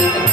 कोणतो?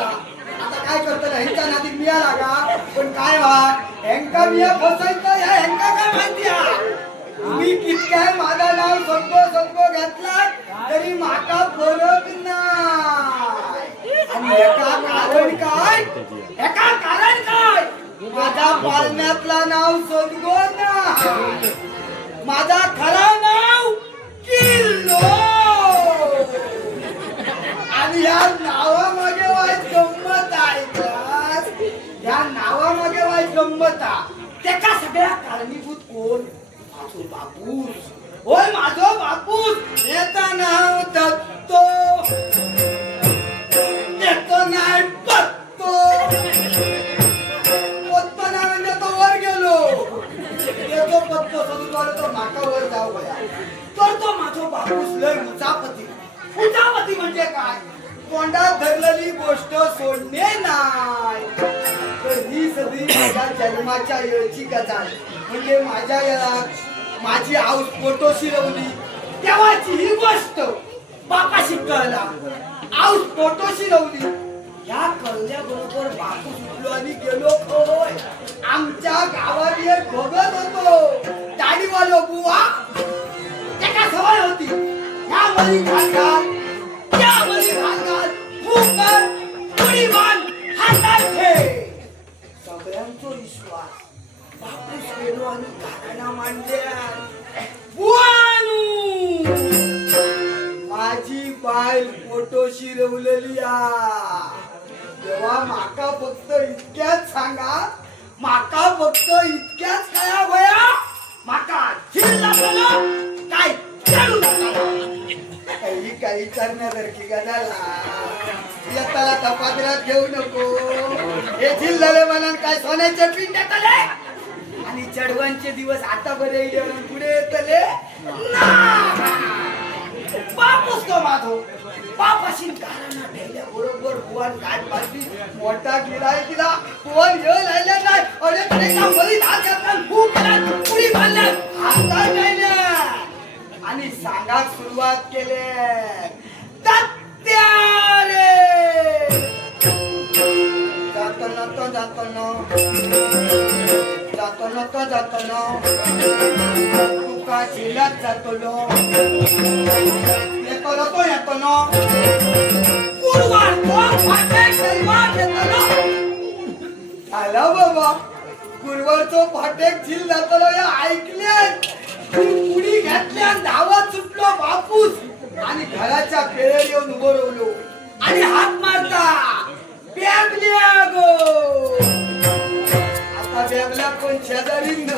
घेतील आता काय करतो ना ह्यांच्या नादी मिया लागा पण काय व्हा ह्यांका मिया फसायचं या ह्यांका काय माहिती हा? तुम्ही कितक्या माझा नाव सगळं सगळं घेतला तरी माका फरक नाही. आणि एका कारण काय? एका कारण काय? माझा पालण्यातला नाव सदगो ना. माझा खरा नाव किल्लो. आणि या नावामागे वाईट गंमत आहे या नावामागे वाईट गंमत आ. त्याका सगळ्या कारणीभूत कोण? माझो बापूस. होय माझो बापूस. येता नाव दत्तो. येतो नाही पत्तो पोतपणा म्हणजे तो वर गेलो. येतो पत्तो सदुकाळ तो नाका वर जाऊ बया तर तो माझो बापूस लय मुचापती. उचापती म्हणजे काय? तोंडात धरलेली गोष्ट सोडणे नाही. तर ही सगळी माझ्या जन्माच्या वेळची कथा म्हणजे माझ्या याला माझी आऊस फोटो शिरवली तेव्हाची ही गोष्ट बापाशी कळला. आऊस फोटो शिरवली या कळल्याबरोबर बापू सुटलो आणि गेलो खोय आमच्या गावात एक भगत होतो. दाढीवालो बुवा. त्याला सवय होती. या फुकर हातात सगळ्यांचा विश्वास बापूस गेलो आणि घराणा मांडल्या. बुवानू माझी बाय फोटोशी रवलेली आ. तेव्हा माका फक्त इतक्याच सांगा माका फक्त इतक्याच काय वया माका झिल काय? चालू नका काही काही करण्यासारखी गजाला येताला तपासण्यात घेऊ नको. हे झिल्लाले म्हणून काय सोन्याचे पिंड्यात आले? आणि चढवांचे दिवस आता बरे येईल पुढे येतले? बापूस तो माधव. बापाशी कारणा ठेवल्या बरोबर भुवन काय बाजली मोठा गिराय तिला. भुवन घेऊन राहिले नाही? अरे तरी का मरीत धाक घातला भू केला पुरी बांधल्या हाता गायल्या आणि सांगाक सुरुवात केले. तत्यारे जाताना तो जाताना जाताना तो जाताना तुका झिलात जातलो येतो ना तो येतो ना. गुरुवार तो फाटे शनिवार येतो ना. आला बाबा. गुरुवारचो फाटेक झील जातलो या ऐकले. उडी घातल्या धावत सुटलो बापूस. आणि घराच्या पेरेर येऊन उभं राहिलो. आणि हात मारता बॅगल्या गो आता बॅगला कोण शेजारी न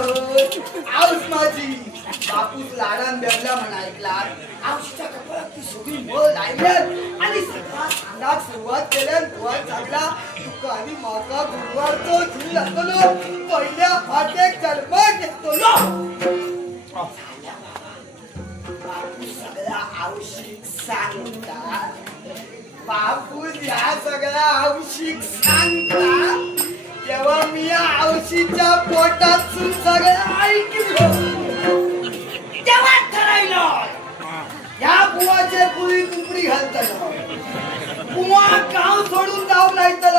आऊस माझी. बापूस लाडान बॅगला म्हणा ऐकला आऊसच्या कपाळात ती सगळी मळ लागल्यात आणि सगळा सांगाक सुरुवात केल्यान बुवा चालला. तुका आणि माका गुरुवारचो झुल लागलो पहिल्या फाटेक जन्म घेतलो बापू सगळा आवश्यक सांगतात बापू या सगळ्या औषिक सांगता तेव्हा मी या पोटातून पोटात सगळं ऐकलं तेव्हा ठरवलं या बुवाचे पुरी तुपडी घालतलं बुवा गाव सोडून जाऊ नाही तर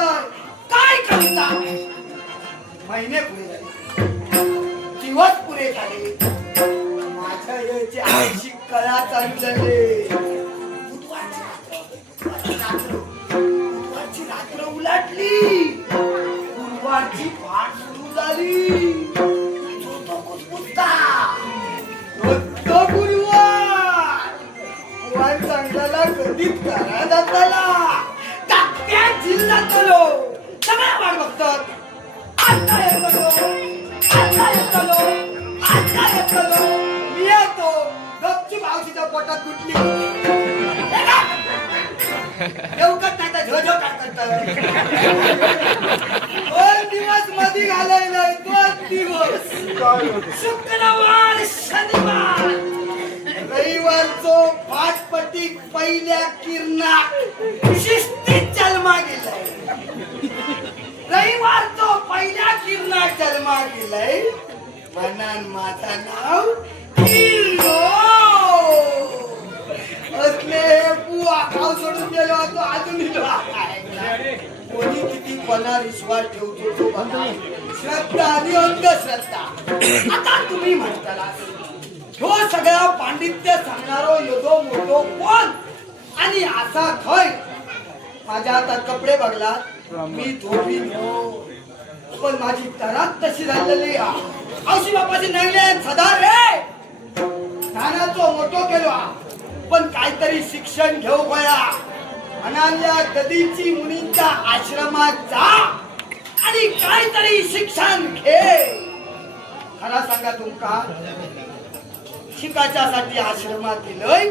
काय करता महिने पुरे झाले दिवस पुरे झाले? आईची कळा चालू बुधवारची रात्र, बुधवारची गुरुवारची पाठ सुरू झाली. तो गुरुवार. करा जाताला टाकत्या जिल्ह्यात झालो सगळ्या वाट बघतात. आता येतो. आता येतो. पोटात कुठली येऊकच नाही झो झो दोन दिवसमध्ये घालायलाय दोन दिवस. शुक्रवार शनिवार. रविवारचो पाचपटी पहिल्या किरणा शिस्तीत जन्मा गेलाय. रविवारचो पहिल्या किरणा जन्मा गेलाय. मनान माझा नाव किल्लो असले बुवा गाव सोडून गेलो होतो अजून कोणी किती पणा विश्वास ठेवतो तो बघा. श्रद्धा आणि अंधश्रद्धा आता तुम्ही म्हणताला ह्यो सगळा पांडित्य सांगणारो योदो मोठो कोण? आणि असा खय माझ्या हातात कपडे बघला मी धोबी पण माझी तरात तशी झालेली अशी बापाची नगले सदा रे! ज्ञानाचो मोठो केलो पण काहीतरी शिक्षण घेऊ गोया. अनाल्या गदीची मुनींच्या आश्रमात जा आणि काहीतरी शिक्षण घे. खरा सांगा तुमका शिकाच्यासाठी आश्रमात गेलोय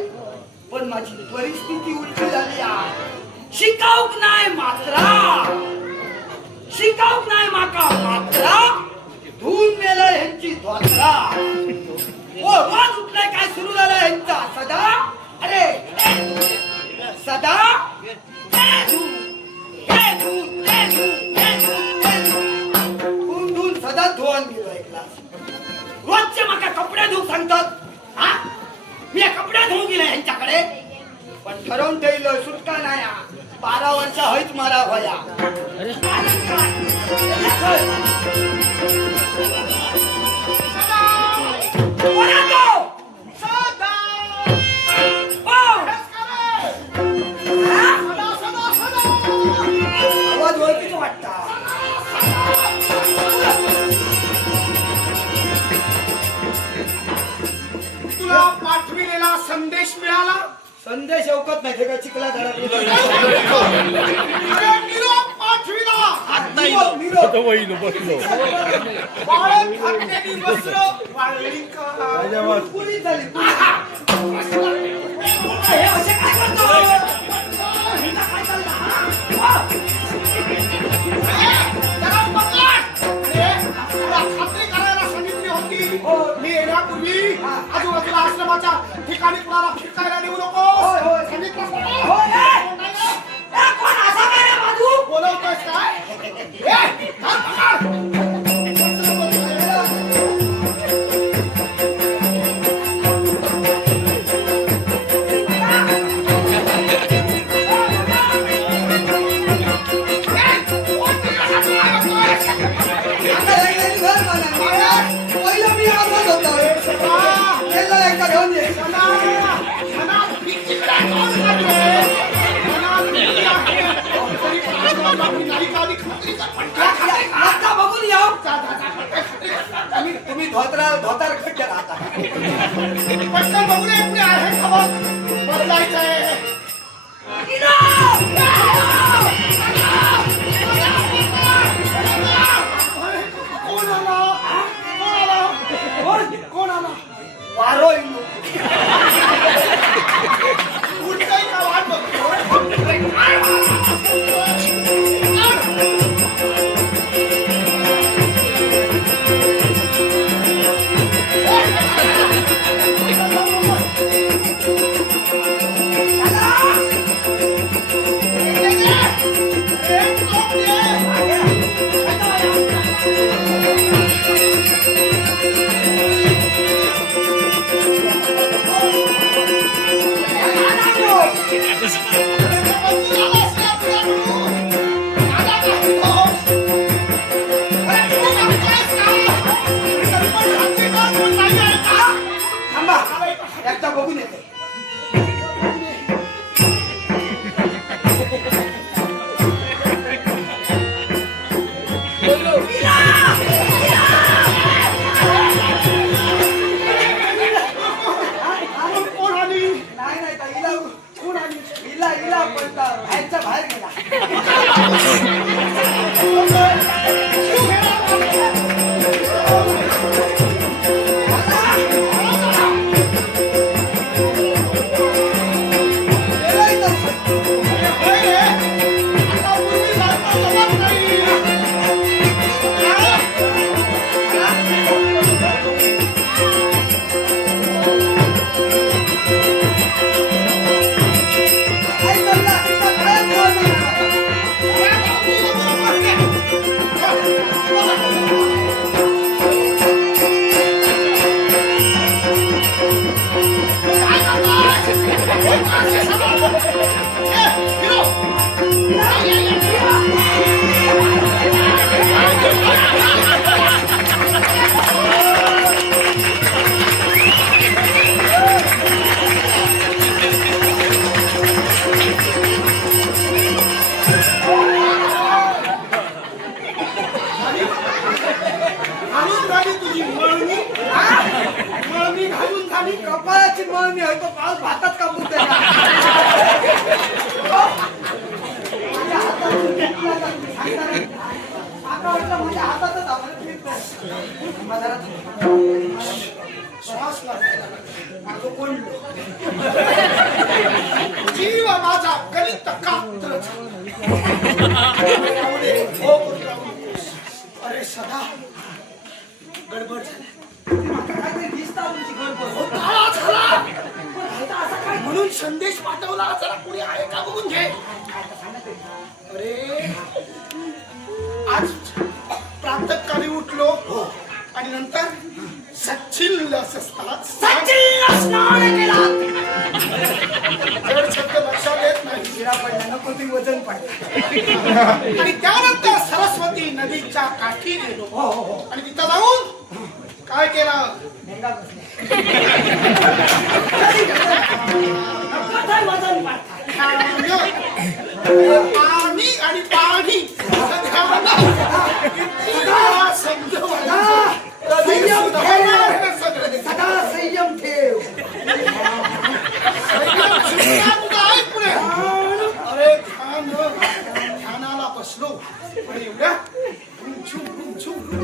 पण माझी परिस्थिती उलटी झाली आहे शिकाऊक नाही मात्रा. शिकाऊक नाही माका मात्रा. धुवून मेलं ह्यांची धोत्रा. ओ रोज उठलाय काय सुरू झालं ह्यांचा सदा? अरे सदा? हे धुवून, हे हे हे हे सदा धुवून एक ग्लास. रोजचे माका कपडे धुवून सांगतात. हा? मी हे कपडे धुवून गेले ह्यांच्याकडे पण ठरवून ठेवलं सुटका नाही हा. बारा वर्ष हयच मारा भया तुला पाठविलेला संदेश मिळाला? संदेश अवकत नाही ते काय चिखला झाला अरे निरोप पाठविला निरोप, निरोप. वहीनं बसलो वाळत घातलेली वस्त्र वाळली का पुरी झाली. हे असे काय करतो? ह्यांचा काय चाललं, हा? जरा पकड. अरे, तुला खात्री करायला सांगितली होती हो. मी येण्यापूर्वी. आजूबाजूला आश्रमाच्या ठिकाणी कुणाला फिरकायला नेऊ नको काय ए, धर पकड. धोत्रा धोतार खड्ड राहता कोण थांबा नदीच्या काठी गेलो हो हो हो आणि तिथं जाऊन काय केलं मेंढा बसला. पाणी आणि पाणी संयम ठेव. सगळं. संयम ठेव? अरे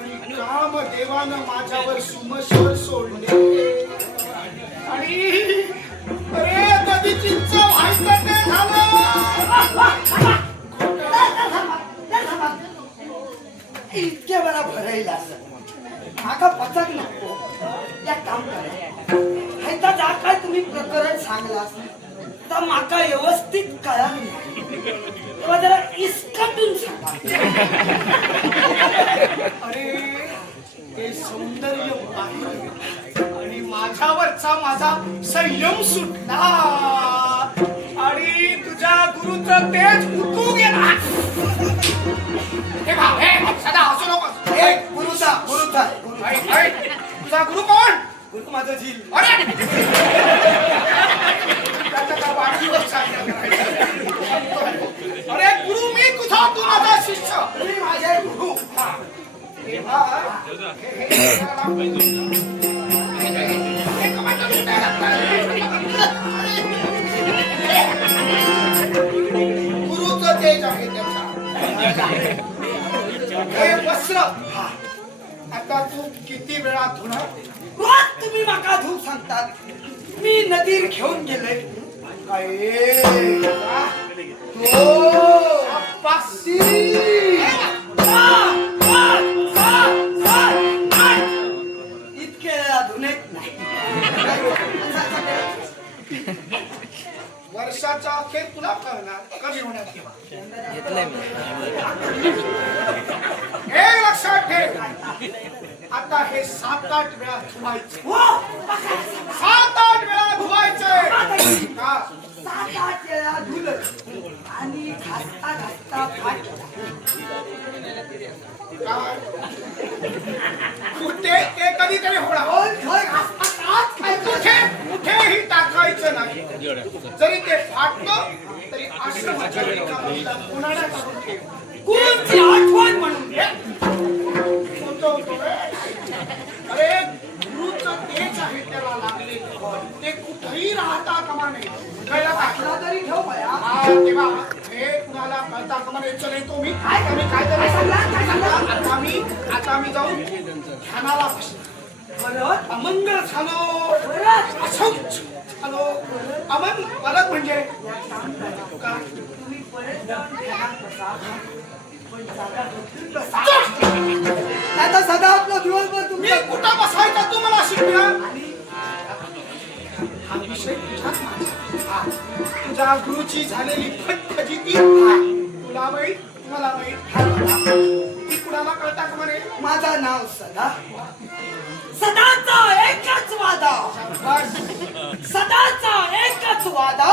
फुटबॉलचा आणि माझ्यावर सुमश्वर सोडले. आणि अरे नदीची चव इतक्या वेळा भरायला असं माका पचक नको. या काम करा. हायता जा काय तुम्ही प्रकरण सांगला तर माका व्यवस्थित कळा तेव्हा जरा इस्कटून सांगा. अरे ते सौंदर्य पाहिलं. आणि माझ्यावरचा माझा संयम सुटला. आणि तुझ्या गुरुचं तेज उतू गेला. हे भाव, हे सदा हसू नकोस. एक गुरुचा गुरुचा. तुझा गुरु कोण? गुरु माझं झील अरे! त्याचा वाढदिवस साजरा करायचा? मी तुझा तू माझा शिष्य तुम्ही माझे गुरु हा. तेव्हा हे- हे- हे कमांडो गुरुचं तेज आहे त्याच्या हे वस्त्र हा. आता तू किती वेळा धुणार रोज तुम्ही माका धूप सांगतात मी नदीर घेऊन गेले काय वर्षाचा अखेर तुला कळणार कधी होणार हे लक्षात ठेव. आता हे सात आठ वेळा धुवायचे. हो, सात आठ वेळा धुवायचे. का? सात आठ वेळा धुलं आणि घासता घासता फाटला काय? कुठे? ते कधीतरी होणार. हो, दोन कुठे? कुठेही टाकायचं नाही. जरी ते फाटलं तरी आश्रमाच्या उन्हाळ्यात टाकून ठेव. आठवण म्हणून अरे गुरुचं तेज आहे त्याला लागले ते कुठेही राहता कामा नये. कळलं का तरी ठेव हा, तेव्हा हे कुणाला कळता कामा नाही तो मी आता मी काय सांगला? काय सांगला? आता मी आता मी जाऊन ध्यानाला बसलो अमंगळ झालो. असंच झालो. अमन परत म्हणजे? काम तुम्ही परत? आता सदा आपला दिवसभर तुमच्या कुठं बसायचा तू मला आणि हा विषय तुझाच. तुझ्या गुरुची झालेली फटफजिती तुला माहीत मला माहीत ती कुणाला कळता का म्हणे? माझं नाव सदा. सदाचा एकच वादा. सदाचा एकच वादा.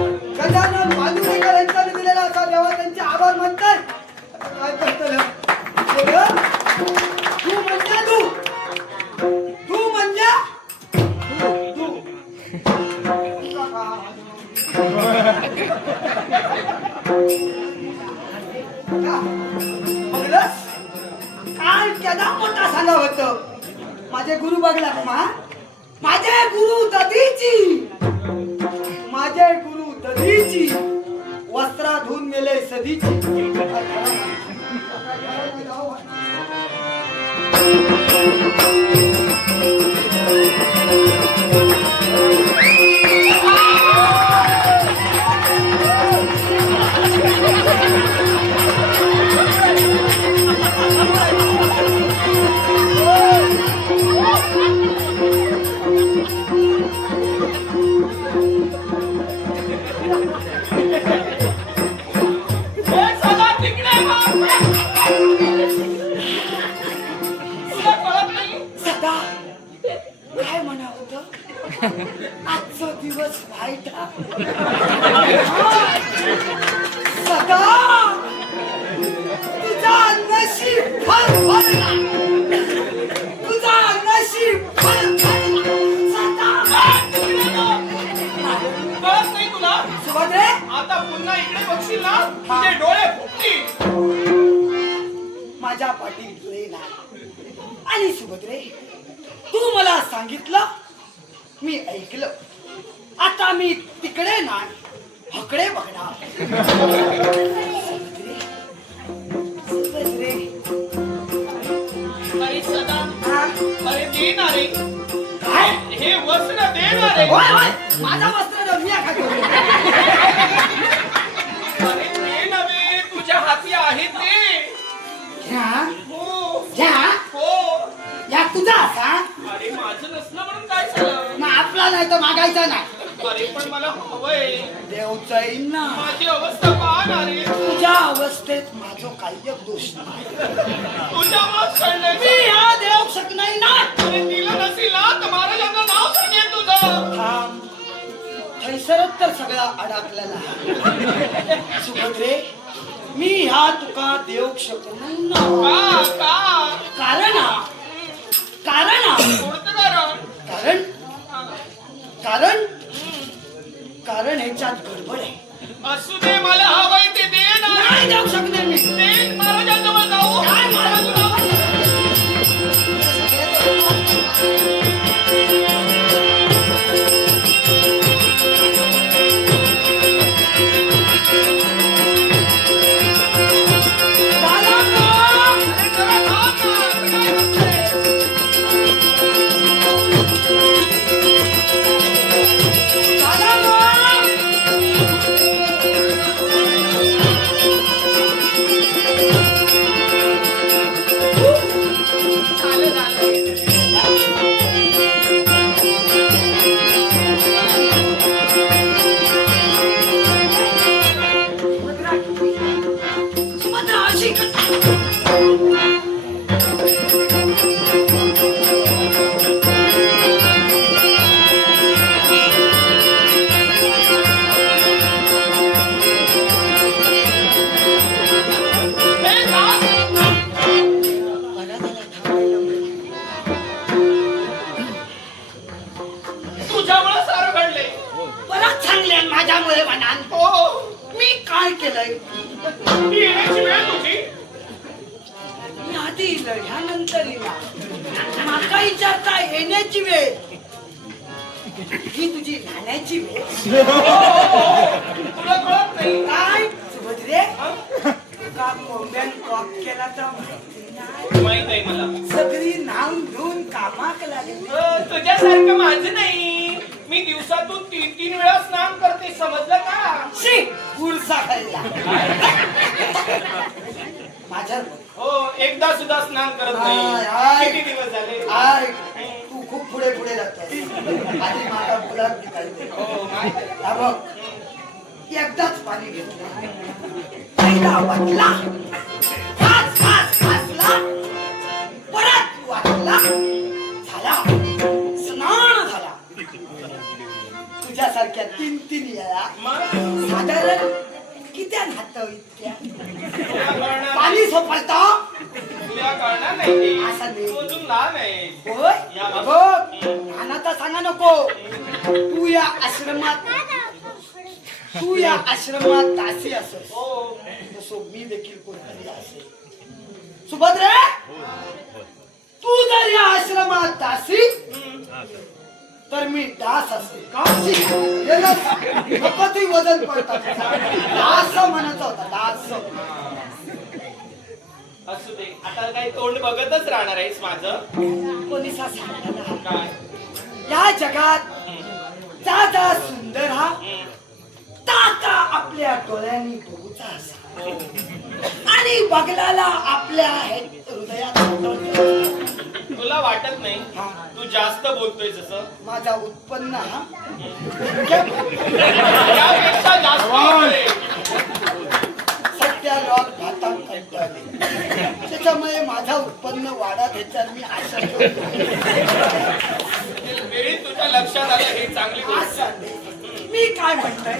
हकडे बघणार. सदा हा? काय? हे वस्त्र माझा वस्त्र नव्हे तुझ्या हाती आहे ते. हो. हो. या तुझा असा अरे माझं नसलं म्हणून काय झालं? मग आपला नाही तर मागायचा नाही. अरे पण मला हवंय. देव ना. माझी अवस्था पहा ना रे तुझ्या अवस्थेत माझं काही दोष नाही. तुझ्यामुळेच कळलंय मी हा देव शकणार ना. अरे नसेल तर महाराजांना नाव सांगेल तुझं. थांब. तर सगळा अडकलेला. सुभद्रे मी ह्या तुका देव शकणार ना. माहीत आहे सगळी नाव घेऊन कामाक लागेल. तुझ्यासारखं माझं नाही. मी दिवसातून तीन तीन वेळा स्नान करते समजलं का? शी उरसा खायला हो एकदा सुद्धा स्नान करत हाय, हाय. नाही किती दिवस झाले? आय तू खूप पुढे पुढे जातो आधी माझा गुलाब निघाले हो माहीत एकदाच पाणी घेतलं. पहिला वाटला? झाला परत वाटला झाला. स्नान झाला. तुझ्यासारख्या तीन तीन वेळा साधारण किती हात इतक्या? पाणी सोपलता तुला नाही. होय? बघ सांगा नको. तू या आश्रमात तू या आश्रमात तासी असो तसो मी देखील कोणतरी असेल. सुभद्रे? तू जर या आश्रमात दासी तर मी दास असेल का ती वजन पडतात दास म्हणत होता दास. असू दे आता काही तोंड बघतच राहणार आहेस माझं. कोणी काय? या जगात. दादा सुंदर हा. ताता आपल्या डोळ्यांनी बघूचा असा. हो. आणि बगलाला आपल्या हे- हृदयात. तुला वाटत नाही हा. तू जास्त बोलतोय जसं माझा उत्पन्न हा त्यापेक्षा जास्त बोलतोय. सध्या लॉक भातात कंटाळले त्याच्यामुळे माझा उत्पन्न वाढत ह्याच्यात मी आशा ठेवतो. वेळी तुझ्या लक्षात आलं हे चांगली गोष्ट सांगते. मी काय म्हणतोय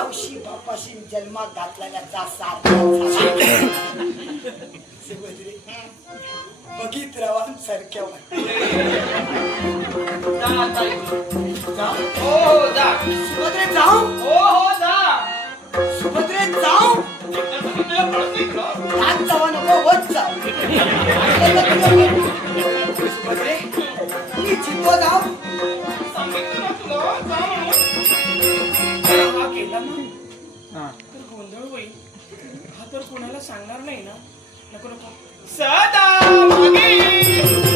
औशी बापाशी जन्मात घातलेल्याचा. सुभद्रे, बघित रवान सारख्या. हो हो सुभद्रे जाऊ. हो हो जा. सुभद्रे जाऊ? आज जावा नको वच जाऊ सुभद्रे मी चित्तो जाऊ. सांगितलं तुला तर गोंधळ होईल हा तर कोणाला सांगणार नाही ना नको नको सदा मागे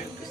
माझं काम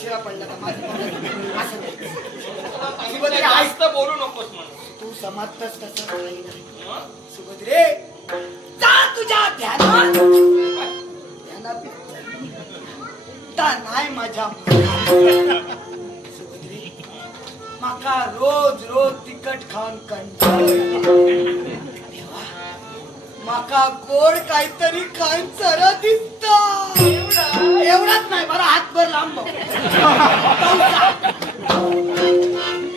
शिरा पडला का माझ्या असं नाही. जास्त बोलू नकोस म्हणून. तू नाही मग? सुभद्रे जा तुझ्या ध्यानात. ध्यानात ता नाही माझ्या सुभद्रे, माका रोज रोज तिखट खाऊन कंटाळ देवा, माका गोड काहीतरी खाऊन चर दिसत. एवढाच नाही बरं हातभर लांब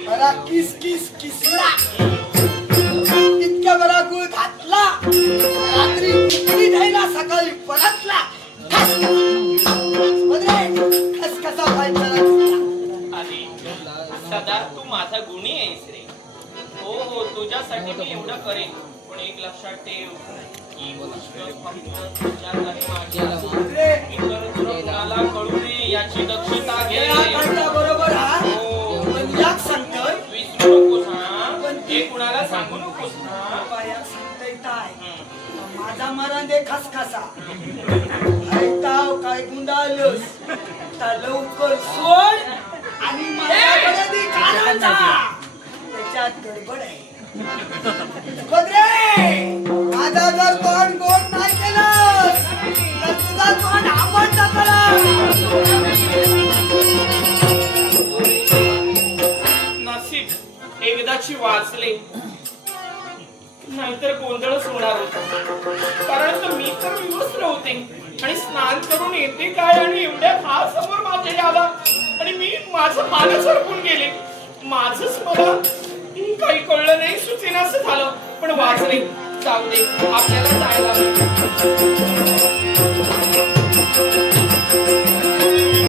बरा किस किस किसला. इतक्या बरा गुळ घातला. रात्री उकळी द्यायला सकाळी परतला. कसा व्हायचा सदा तू माझा गुणी आहेस रे. हो हो तुझ्यासाठी मी एवढं करेन. पण एक लक्षात ठेव. याची दक्षता बरोबर विसरू नकोस हा कुणाला सांगू नकोस. माझा मरण दे खसखसा काय गुंडाळलोस तर लवकर सोड आणि माझ्याकडे दे कानाचा त्याच्यात गडबड आहे खोदरे माझा जर तोंड गोड नाही केलं. तर तुझा तोंड आपण नसीब एकदाची वाचले. नाहीतर गोंधळच होणार होता. कारण तर मी तर विवस्त्र होते. आणि स्नान करून येते काय आणि एवढ्या हा समोर माझ्या यावा आणि मी माझं पानच हरपून गेले. माझच मला काही कळलं नाही सुचेना असं झालं. पण वाचले. जाऊ दे. आपल्याला जायला